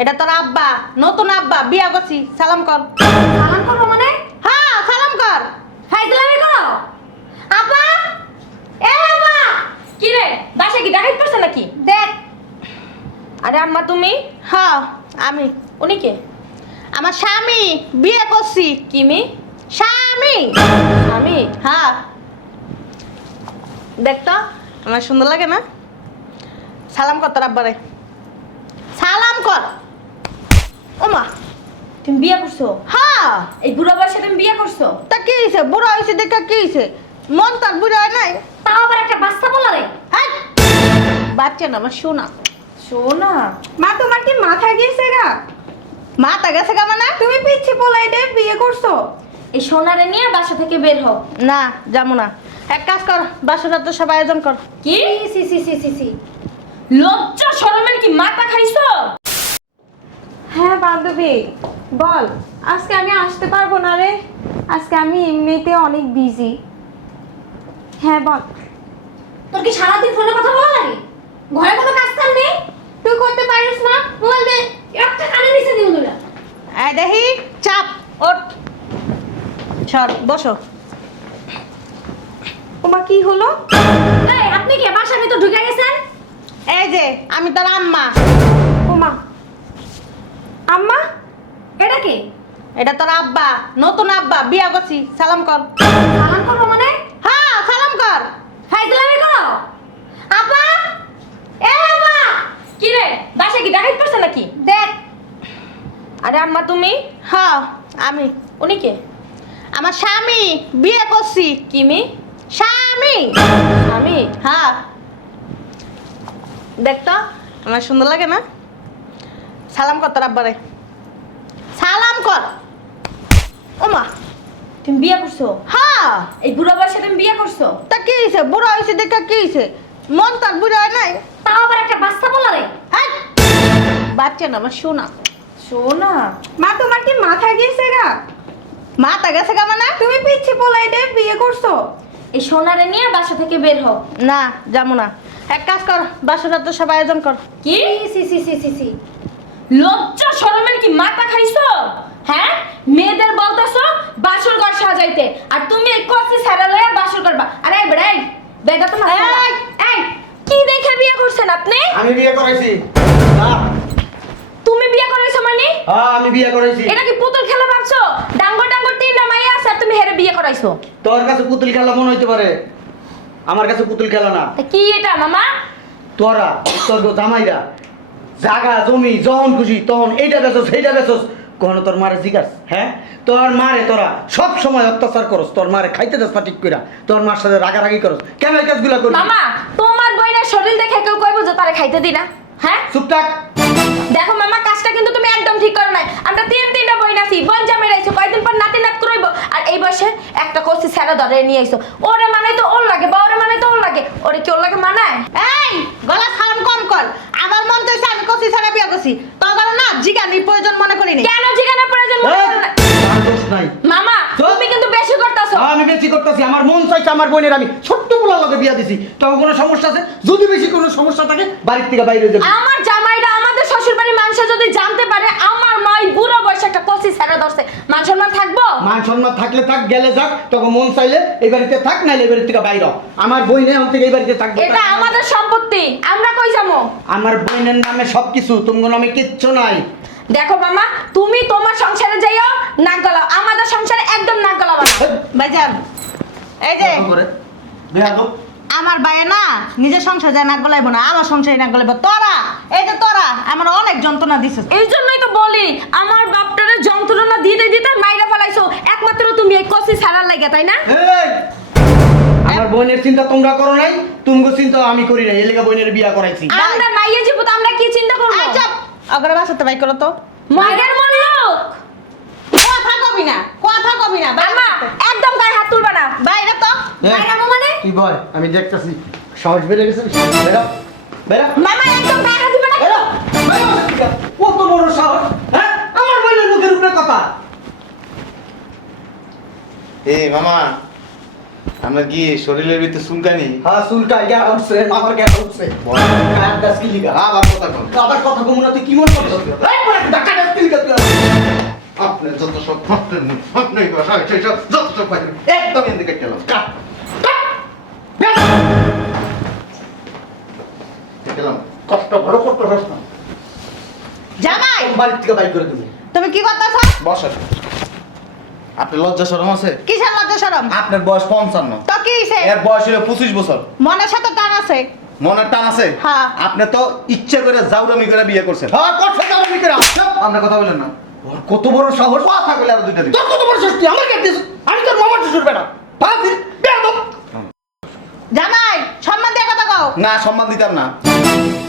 এটা তোর আব্বা, নতুন আব্বা, বিয়া করছি। সালাম কর। সালাম করবো মানে? হ্যাঁ, সালাম কর। ফাইজলামি করো? আপা, এ আপা, কি রে বাসা কি ডাকাত পড়ছে নাকি? দেখ। আরে আম্মা তুমি? হ্যাঁ, আমি। উনি কে? আমার স্বামী, বিয়ে করছি। কি মি? স্বামী। আমি? হ্যাঁ। দেখ তো, আমার সুন্দর লাগে না? সালাম কর তোর আব্বারে। সালাম কর। ওমা। তুমি বিয়ে করছো? হ্যাঁ। এই বুড়া বয়সে তুমি বিয়ে করছো? তা কি হয়েছে? বুড়ো হয়েছে দেখা কি হয়েছে? মন তার বুড়ো হয় নাই। তাও আবার একটা বাচ্চা বলা রে। হাই! বাচ্চা না, আমার সোনা। শোনা মা, তোমার কি মাথা গেছে গা? মাথা গেছে গা মানে? তুমি পিচ্ছি পোলাইটে বিয়ে করছো? এই সোনারে নিয়ে বাসা থেকে বের হও। না, যাবো না। এক কাজ কর, বাসুরা তো সব আয়োজন কর। কি? সি সি সি সি সি। লজ্জা শরমের কি মাথা খাইছো? হ্যাঁ বান্ধবী, বল। আজকে আমি আসতে পারবো না রে। আজকে আমি এমনিতে অনেক বিজি। হ্যাঁ বল। তোর কি সারাদিন ফোনে কথা বলা লাগে? ঘরে কোনো কাজ কাম নেই? তুই করতে পারিস না? বল দে, একটা কানে নিচে দিও না। এই দেখি, চাপ, ওঠ। সর, বসো। ওমা, কি হলো? এই, আপনি কি বাসার ভিতর ঢুকে গেছেন? এই যে, আমি তোর আম্মা। ওমা, আম্মা, এটা কি? এটা তোর আব্বা, নতুন আব্বা, বিয়া করছি। সালাম কর। সালাম করবো মানে? হ্যাঁ, সালাম কর। ফাইজলামি করো? আপা, এ আপা, কি রে বাসা কি ডাকাত পড়ছে নাকি? দেখ। আরে আম্মা তুমি? হ্যাঁ, আমি। উনি কে? আমার স্বামী, বিয়ে করছি। কি মি? স্বামী। আমি? হ্যাঁ। দেখ তো, আমার সুন্দর লাগে না? সালাম কর তোর আব্বারে। সালাম কর। ওমা। তুমি বিয়ে করছো? হ্যাঁ। এই বুড়া বয়সে তুমি বিয়ে করছো? তা কি হয়েছে? বুড়ো হয়েছে দেখা কি হয়েছে? মন তার বুড়ো হয় নাই। তাও আবার একটা বাচ্চা বলা রে। হাই! বাচ্চা না, আমার সোনা। শোনা মা, তোমার কি মাথা গেছে গা? মাথা গেছে গা মানে? তুমি পিচ্ছি পোলাইটে বিয়ে করছো? এই সোনারে নিয়ে বাসা থেকে বের হও। না, যাবো না। এক কাজ কর, বাসুরা তো সব আয়োজন কর। কি? সি সি সি সি সি। লজ্জা শরমের কি মাথা খাইছো? হ্যাঁ, মেয়েদের বলতেছো বাসর ঘর সাজাইতে, আর তুমি এই কচি ছাড়া লয়ে বাসর করবা। আরে এই বেড়াই বেটা তোমার এই! এই কি দেখে বিয়ে করছেন আপনি? আমি বিয়ে করাইছি। না, তুমি বিয়ে করেছো মানে? হ্যাঁ আমি বিয়ে করাইছি। এটা কি পুতুল খেলা ভাবছো? ডাঙ্গর ডাঙ্গর তিনটা মাইয়া আছে আর তুমি হেরে বিয়ে করাইছো। তোর কাছে পুতুল খেলা মনে হইতে পারে, আমার কাছে পুতুল খেলা না। তা কি এটা মামা? তোরা তোর জামাইরা জাগা জমি যখন খুশি তখন এইটা বেচোস সেইটা বেচোস, কখনো তোর মারে জিজ্ঞাস? হ্যাঁ, তোর মারে তোরা সব সময় অত্যাচার করস, তোর মারে খাইতে দাস না ঠিক কইরা, তোর মার সাথে রাগারাগি করস, কেন এই কাজগুলা করবি? মামা, তোমার বইনের শরীর দেখে কেউ কইবো যে তারে খাইতে দি না? হ্যাঁ, চুপ থাক। দেখো মামা, কাজটা কিন্তু তুমি একদম ঠিক করো নাই। আমরা তিনটা বই নাছি, বোন জামাই রাইছো, কয়দিন পর নাতি নাত করইব, আর এই বয়সে একটা কচি ছেড়া ধরে নিয়ে আইছো। ওরে মানাই তো ওর লাগে, বা ওরে মানাই তো ওর লাগে, ওরে কি ওর লাগে মানায়? এই, গলা সাউন্ড কম কর। আমার মন চাইছে আমি কচি ছাড়া বিয়া করছি। তোর গলা না জিগানি প্রয়োজন মনে করি নি। কেন জিজ্ঞাসা প্রয়োজন মনে এই, করো না? আমার দোষ নাই। মামা, তো? তুমি কিন্তু বেশি করতাছো। হ্যাঁ, আমি বেশি করতেছি, আমার মন চাইছে আমার বোনের আমি ছোট্ট পোলার লগে বিয়া দিছি। তখন কোনো সমস্যা আছে? যদি বেশি কোনো সমস্যা থাকে বাড়ির থেকে বাইরে যাবে। আমার জামাইরা আমাদের শ্বশুর বাড়ির মানুষ যদি জানতে পারে আমার মা এই বুড়ো বয়সে একটা কচি ছেড়া ধরছে, মান সম্মান থাকবো? মান সম্মান থাকলে থাক, গেলে যাক, তখন মন চাইলে এই বাড়িতে থাক, নাইলে এই বাড়ির থেকে বাইরে হ। আমার বই নেই থেকে এই বাড়িতে থাকবে। এটা আমাদের সম্পত্তি, আমরা কই যাবো? আমার বোনের নামে সবকিছু, তোমার নামে কিচ্ছু নাই। দেখো মামা, তুমি তোমার সংসারে যাইও, নাক গলাও, আমাদের সংসারে একদম নাক গলাও না। ভাইজান, এই যে বেয়াদব। আমার ভাইয়ে না নিজের সংসার যায় নাক গলাইবো না, আমার সংসারে নাক গলাইবো। তোরা, এই যে তোরা আমার অনেক যন্ত্রণা দিছিস। এই জন্যই তো বলি, আমার বাপটারে যন্ত্রণা দিতে দিতে মাইরা ফেলাইছো একমাত্র তুমি এই কচি ছাড়ার লাগে, তাই না? এই, আমার বোনের চিন্তা তোমরা করো নাই, তুমগো চিন্তা আমি করি নাই, এলাকা বোনের বিয়া করাইছি। আমরা মাইয়া জীব তো আমরা কি চিন্তা করবো? এই চুপ, অগরে বাসাতে বাই করো তো। মাইদের মূল্যক কথা কবি না, কথা কবি না। মামা, একদম গায়ে হাত তুলবা না। বাইরে তো। বাইরে যাবো মানে? তুই বল, আমি দেখতেছি সাহস বেড়ে গেছে। বেরা বেরা মামা, একদম গায়ে হাত দিবে না। বেরা বেরা। কত বড় সাহস, হ্যাঁ, আমার বোনের মুখের উপরে কথা। এ মামা, আমার কি শরীরের ভিতরে চুলকানি? হ্যাঁ চুলটা ইয়া উঠছে আমার কেন উঠছে কার গাছ কি লিগা আবার কথা কন। আবার কথা কমু না তুই কি মন করছিস এই বড় টাকা গাছ কি লিগা তুই আপনি যত সব ফাটতেন আপনি সেই সব যত সব পাইছেন একদম এদিকে গেলাম কাট গেলাম কষ্ট বড় করতে পারছ না। জামাই বাড়ি থেকে বাইক করে তুমি তুমি কি করতেছ? বসেন। আপনি লজ্জা শরম আছে? কিসের লজ্জা শরম? আপনার বয়স 55, তো কি হইছে? এর বয়স হলো 25 বছর। মনের সাথে টান আছে। মনের টান আছে? হ্যাঁ। আপনি তো ইচ্ছা করে জাউরামি করে বিয়ে করছেন। হ্যাঁ করছে যাও বিকরা আপনি কথা বলেন না। ওর কত বড় সাহস কথা বলে আর দুইটা দিন। তোর কত বড় সাহস তুই আমার কাছে দিস আমি তোর মামার শ্বশুর বেটা পাগল বেয়াদব জামাই সম্মান দিয়ে কথা কও। না সম্মান দিতাম না।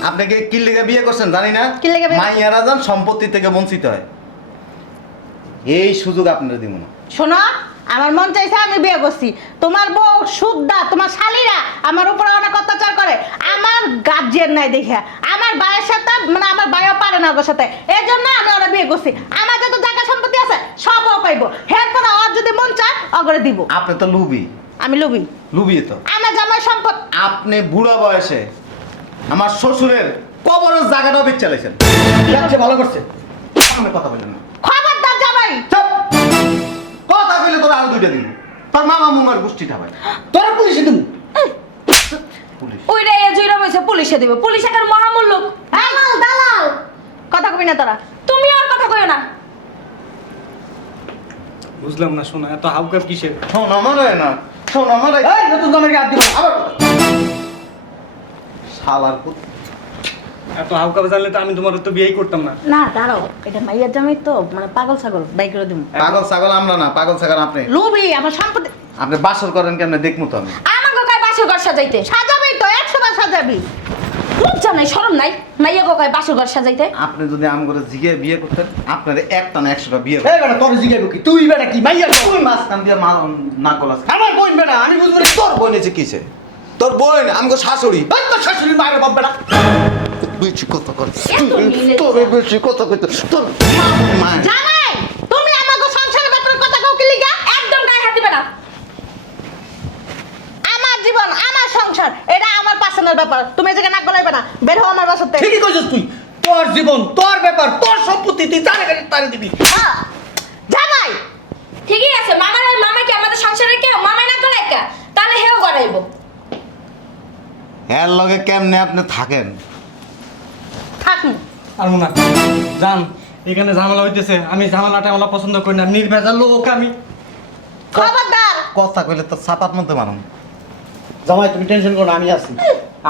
আপনাকে কি লেগে বিয়ে করছেন জানি না। কি লেগে বিয়ে- মাইয়ারা যান সম্পত্তি থেকে বঞ্চিত হয়। এই সুযোগ আপনারা দিব না। শোনো আমার মন চাইছে আমি বিয়ে করছি, তোমার বউ সুদ্দা তোমার শালীরা আমার উপরে অনেক অত্যাচার করে, আমার গার্জিয়ান নাই দেখে আমার ভাইয়ের সাথে মানে আমার ভাইও পারে না ওর সাথে, এই জন্য আমি ওরা বিয়ে করছি। আমার যত জায়গা সম্পত্তি আছে সবও পাইবো, এরপরে ওর যদি মন চায় অগরে দিব। আপনি তো লুবি। আমি লুবি, লুবি তো। আমার জামাই সম্পদ। আপনি বুড়া বয়সে আমার শ্বশুরের কবরের জায়গাটাও বেচ চালাইছেন। যাচ্ছে ভালো করছে সামনে কথা বলেন না। খবরদার জামাই। চুপ! কথা কইলে তোর আরো দুইটা দিন। তোর মামা মুমার গোষ্ঠীটা ভাই। তোরা পুলিশে দিমু পুলিশ। ওইটা এ জুইরা বইছে পুলিশে দিবে। পুলিশ একটা মহামূল্য। দালাল দালাল কথা কবি না তোরা। তুমি আর কথা কইও না। বুঝলাম না শোনা, এত হাউকাপ কিসের? শোনা মানে না। শোনা মানে। এই নতুন জামাইকে আট দিব আবার শালার পুত। এত হাউকাপ জানলে তো আমি তোমার তো বিয়েই করতাম না। না দাঁড়াও, এটা মাইয়ার জামাই তো মানে পাগল ছাগল বাই করে দিব। পাগল ছাগল আমরা না, পাগল ছাগল আপনি। লুবি আমার সম্পত্তি আপনি বাসর করেন কেমনে দেখমু তো আমি। আমাকে কয় বাসর ঘর সাজাইতে। সাজাবি তো 100 বার সাজাবি। লজ্জা নাই শরম নাই? মাইয়া গো কয় বাসর ঘর সাজাইতে। আপনি যদি আম করে জিগে বিয়ে করতেন আপনার একটা না 100টা বিয়ে এই বেটা তোর জিগাইব কি তুই বেটা কি মাইয়া তুই মাছ কান দিয়ে নাক গলাস। আমার বোন বেটা আমি বুঝবো না তোর বোন এসে কিছে? তোর বোন আমগো শাশুড়ি। ওই তোর শাশুড়ির মায়ের বাপ বেটা বেশি কথা কর। এত মিলে তোর বেশি কথা কইতে তোর মা। জামাই তুমি আমাকে সংসারের ব্যাপারে কথা কও কি লিগা? একদম গায়ে হাত দিবে না। আমার জীবন আমার সংসার এটা আমার পার্সোনাল ব্যাপার, তুমি এই জায়গায় নাক গলাইবে না, বের হও আমার বাসাতে। ঠিকই কইছিস তুই তোর জীবন তোর ব্যাপার তোর সম্পত্তি তুই তারে দিবি জামাই ঠিকই আছে। মামা কি আমাদের সংসারে কেউ মামাই না করে একা? তাহলে হেও গড়াইবো। এর লগে কেমনে আপনি থাকেন? থাকুন। আর না জান, এখানে ঝামেলা হইতেছে, আমি ঝামেলাটা আমার পছন্দ করি না। নির্ভেজাল লোক আমি। খবরদার। কথা কইলে তো চাপাত মধ্যে মানুন। জামাই তুমি টেনশন করো না আমি আছি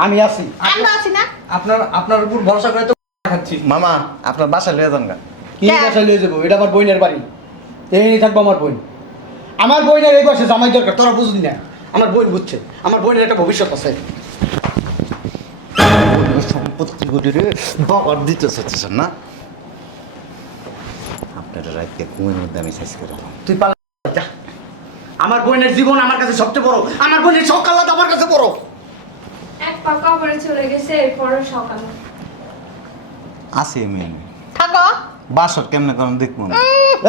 আমি আছি আমরা আছি না? আপনার উপর ভরসা করে তো খাচ্ছি। মামা আপনার বাসায় লয়ে যান গা। কি হ্যাঁ। বাসায় লয়ে যাবো এটা আমার বোনের বাড়ি এই থাকবো আমার বোন আমার বোনের এই বয়সে জামাই দরকার তোরা বুঝলি না আমার বোন বুঝছে আমার বোনের একটা ভবিষ্যৎ আছে সম্পত্তিগুলি রে বাবার দিতে চাচ্ছেন না? আপনারা রাতকে ঘুমের মধ্যে আমি শেষ করে দিলাম। তুই পালা যা আমার বোনের জীবন আমার কাছে সবচেয়ে বড় আমার বোনের সকাল আমার কাছে বড় এক পা কবরে চলে গেছে, এরপরে সকালে। আছে মেয়ে থাকো। বাসর কেমনে করেন দেখবো না।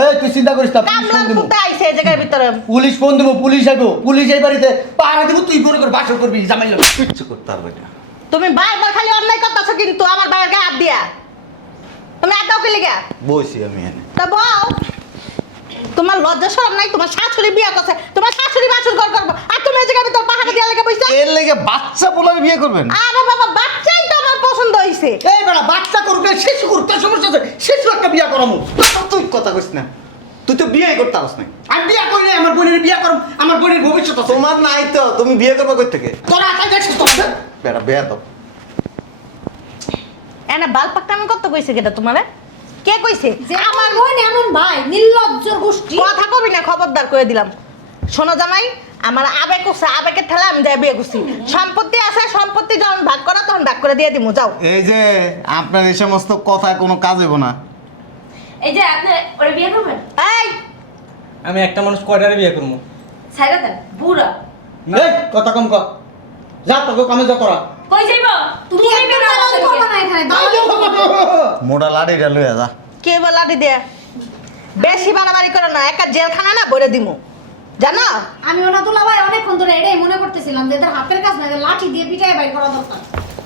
এই তুই চিন্তা করিস না পুলিশ কামলান ফোন দিব কুত্তা আইছে এই জায়গার ভিতরে। পুলিশ ফোন দিব পুলিশ আইবো পুলিশ এই বাড়িতে পাহারা দিব তুই মনে কর বাসর করবি জামাই লাগে কিচ্ছু করতে পারবে না। তুমি বারবার খালি অন্যায় করতেছো কিন্তু আমার ভাইয়ের গায়ে হাত দিয়া। তুমি এত কি লিগা? বইছি আমি এনে। তা বউ তোমার লজ্জা শরম নাই? তোমার শাশুড়ি বিয়ে করছে, তোমার শাশুড়ি বাসুর ঘর করবো, আর তুমি এই জায়গায় ভিতর পাহাড়ে দিয়া লেগে বইছো। এর লেগে বাচ্চা পোলার বিয়ে করবেন? আরে বাবা বাচ্চাই তো আমার পছন্দ হইছে। এই বেটা বাচ্চা করুক না শিশু করুক তার সমস্যা আছে শিশু একটা বিয়া করামু তুই কথা কইস না। তুই তো বিয়ে করতে পারস না। আমি বিয়া করি না আমার বোনের বিয়া করব আমার বোনের ভবিষ্যৎ আছে তোমার নাই তো তুমি বিয়ে করবে কই থেকে? তোরা আকাই দেখছিস তো বেটা বিয়ে তো এনে বাল পাকটা আমি কত কইছে কেটা তোমারে? কে কইছে? যে আমার বোন এমন ভাই নির্লজ্জর গোষ্ঠী। কথা কবি না, খবরদার করে দিলাম। শোনো জামাই, আমার আবেগ করছে, আবেগের ঠেলা আমি যাই বিয়ে করছি। সম্পত্তি আছে, সম্পত্তি যখন ভাগ করা তখন ভাগ করে দিয়ে দিমু, যাও। এই যে আপনার এই সমস্ত কথা কোনো কাজ হইব না। এই যে আপনি ওরে বিয়ে করবেন? এই আমি একটা মানুষ কয়টারে বিয়ে করবো? ছাইরা দেন বুড়া। এই কথা কম কর যা তোকে কামে যা তোরা কই যাইবো? তুমি একদম দালাল করবে না এখানে, দালাল করবে না। মোড়া লাড়িটা লইয়া যা। কে বলা দি দে? বেশি বাড়াবাড়ি করো না, একটা জেলখানা না বলে দিমু। জানো আমি ওনা দুলাভাই অনেকক্ষণ ধরে এটাই মনে করতেছিলাম যে এদের হাতের কাজ না এদের লাঠি দিয়ে পিটাই বাইর করা দরকার।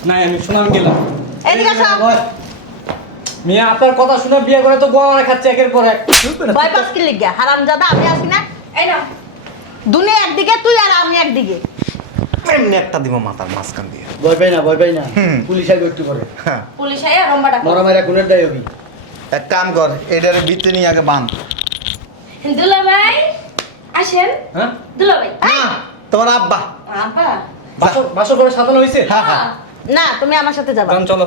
না আমি শোনা আমি গেলাম এদিকে আসো। মিয়া আপনার কথা শুনে বিয়ে করে তো গোয়া খাচ্ছে একের পর এক ভয় পাস কি লিখা হারামজাদা আমি আছি না এই না দুনিয়া একদিকে তুই আর আমি একদিকে এমনি একটা দিব মাথার মাঝখান দিয়ে। ভয় পাই না পুলিশ আগে একটু করে হ্যাঁ, পুলিশ আইয়া রম্বা ডাকো মরা মারা কোনের দায় হবি এক কাম কর, এটারে বিতে নিয়ে আগে বাঁধ। দুলাভাই আসেন হ্যাঁ দুলাভাই না, তোমার আব্বা। আপা বাসর করে সাজানো হয়েছে হ্যাঁ হ্যাঁ, না তুমি আমার সাথে যাবা গান চলো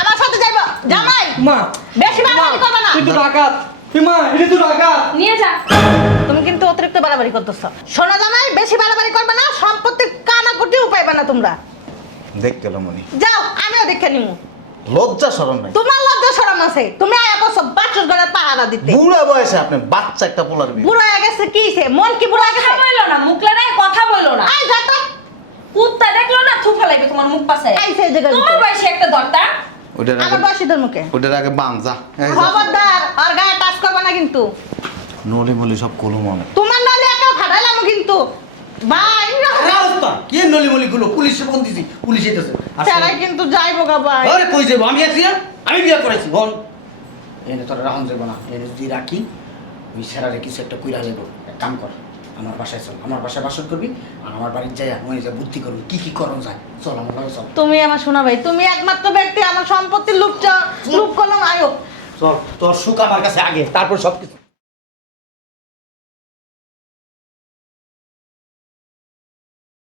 আমার সাথে যাইবা জামাই মা বেশি বাড়াবাড়ি করবে না তুই তো ডাকাত তুই মা এটা তো ডাকাত নিয়ে যা তুমি কিন্তু অতিরিক্ত বাড়াবাড়ি করতেছ শোনো জামাই বেশি বাড়াবাড়ি করবে না সম্পত্তি কানা করতে পাইবে না তোমরা দেখ গেল মনি, যাও আমিও দেখে নিমু লজ্জা শরম নাই। তোমার লজ্জা শরম আছে তুমি আয়া করছো বাচ্চার ঘরে পাহারা দিতে বুড়া বয়সে আপনি বাচ্চা একটা পোলার বিয়ে। বুড়ো হয়ে গেছে কি হইছে? মন কি বুড়ো হয়ে কথা গেছে বললো না মুখলে নাই কথা বললো না আই যা তো কুত্তা দেখলো না থু ফেলাইবে তোমার মুখ পাশে এই সেই জায়গায় তোমার বয়সে একটা দরটা ওটার আমার আগে, বয়সীদের মুখে ওটার আগে বাঁধ যা। এই যা। খবরদার আর গায়ে টাচ করবে না কিন্তু নলি মলি সব কলম অনেক। তোমার নালে একা ফাটাইলাম কিন্তু ভাই রাস্তা কি নলি মলি গুলো পুলিশে ফোন দিছি পুলিশ এসেছে তারাই কিন্তু যাইবো গা ভাই আরে কই যাবো আমি আছি না? আমি বিয়ে করেছি বল এনে তোরা রাহন যাবো না এনে যদি রাখি ওই সেরারে কিছু একটা কইরা যাবো এক কাম কর আমার বাসায় চল আমার বাসায় বাসন করবি আর আমার বাড়ির যাই ওই যে বুদ্ধি করবি কি কি করণ যায় চল আমার লগে চল তুমি আমার শোনা ভাই তুমি একমাত্র ব্যক্তি আমার সম্পত্তির লুপ করলাম আয়ো চল তোর সুখ আমার কাছে আগে তারপর সব কিছু